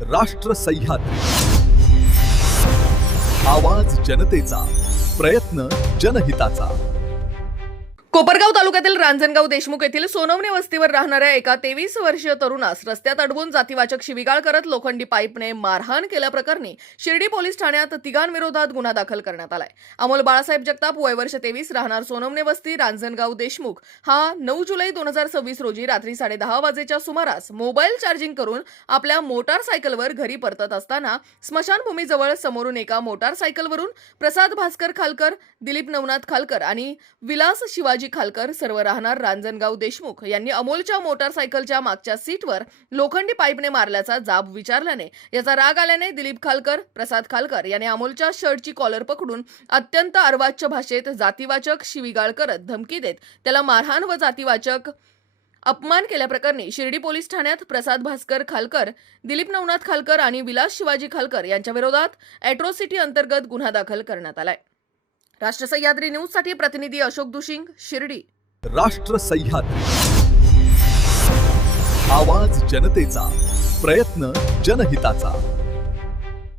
राष्ट्र सह्याद्री, आवाज जनतेचा, प्रयत्न जनहिताचा. कोपरगाव तालुक्यातील रांजणगाव देशमुख येथील सोनवणे वस्तीवर राहणाऱ्या एका 23 वर्षीय तरुणास रस्त्यात अडवून जातीवाचक शिवीगाळ करत लोखंडी पाईपने मारहाण केल्याप्रकरणी शिर्डी पोलीस ठाण्यात तिघांविरोधात गुन्हा दाखल करण्यात आलाय. अमोल बाळासाहेब जगताप, वय वर्ष 23, राहणार सोनवणे वस्ती, रांजणगाव देशमुख हा 9 जुलै 2026 रोजी रात्री 10:30 वाजेच्या सुमारास मोबाईल चार्जिंग करून आपल्या मोटारसायकलवर घरी परतत असताना स्मशानभूमीजवळ समोरून एका मोटारसायकलवरून प्रसाद भास्कर खालकर, दिलीप नवनाथ खालकर आणि विलास शिवाजी खालकर सर्व राहणार रांजणगाव देशमुख यांनी अमोलच्या मोटारसायकलच्या मागच्या सीटवर लोखंडी पाईपने मारल्याचा जाब विचारल्याने याचा राग आल्याने दिलीप खालकर, प्रसाद खालकर यांनी अमोलच्या शर्टची कॉलर पकडून अत्यंत अर्वाच्य भाषेत जातीवाचक शिवीगाळ करत धमकी देत त्याला मारहाण व जातीवाचक अपमान केल्याप्रकरणी शिर्डी पोलीस ठाण्यात प्रसाद भास्कर खालकर, दिलीप नवनाथ खालकर आणि विलास शिवाजी खालकर यांच्या विरोधात अॅट्रॉसिटी अंतर्गत गुन्हा दाखल करण्यात आलाय. राष्ट्र सह्याद्री न्यूज साठी प्रतिनिधी अशोक दुशिंग, शिर्डी. राष्ट्र सह्याद्री, आवाज जनतेचा, प्रयत्न जनहिताचा.